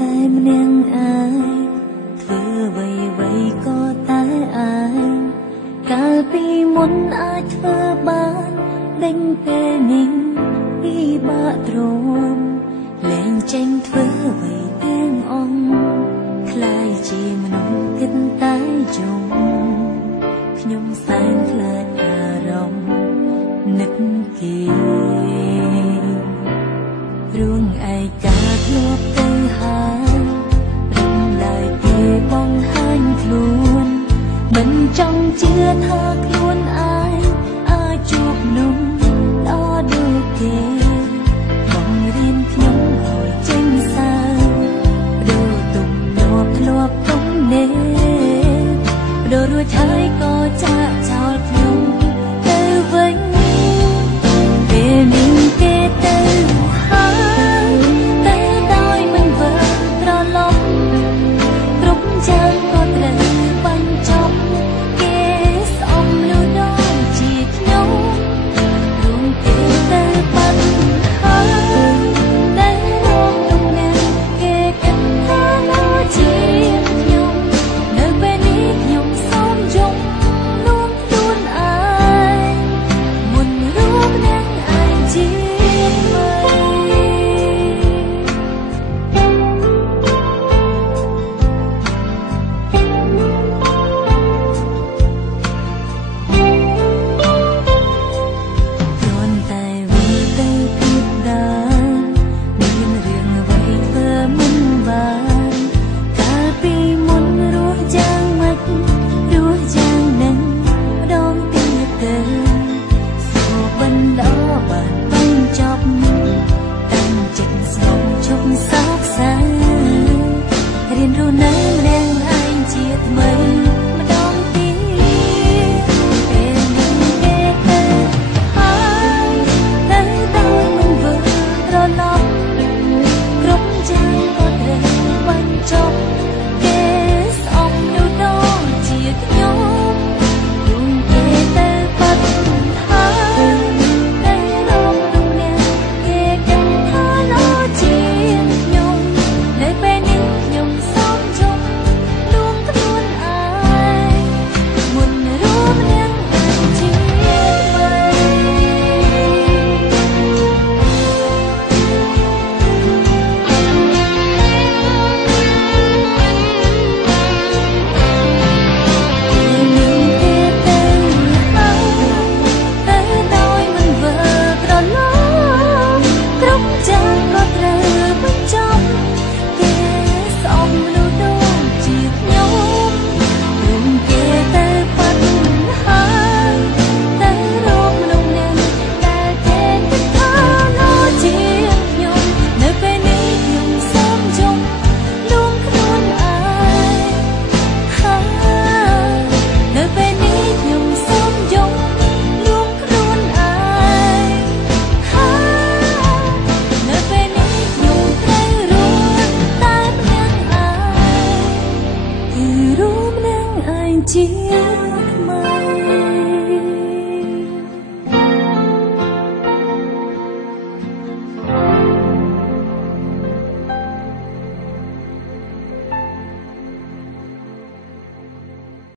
តែម្នាក់ឯងធ្វើអ្វីក៏តែឯងកាលពីមុនអាចធ្វើបានដេញពេលនេះពិបាកទ្រាំលែងចេញធ្វើអ្វីទាំងអង្គខ្លាយជាមនុស្សគិតតែយំខ្ញុំសែនខ្លាចអារម្មណ៍នឹកគេរួងឯកាធ្លាប់ទៅហើយរំលែកគេបង្ហាញខ្លួនមិនចង់ជឿថាខ្លួន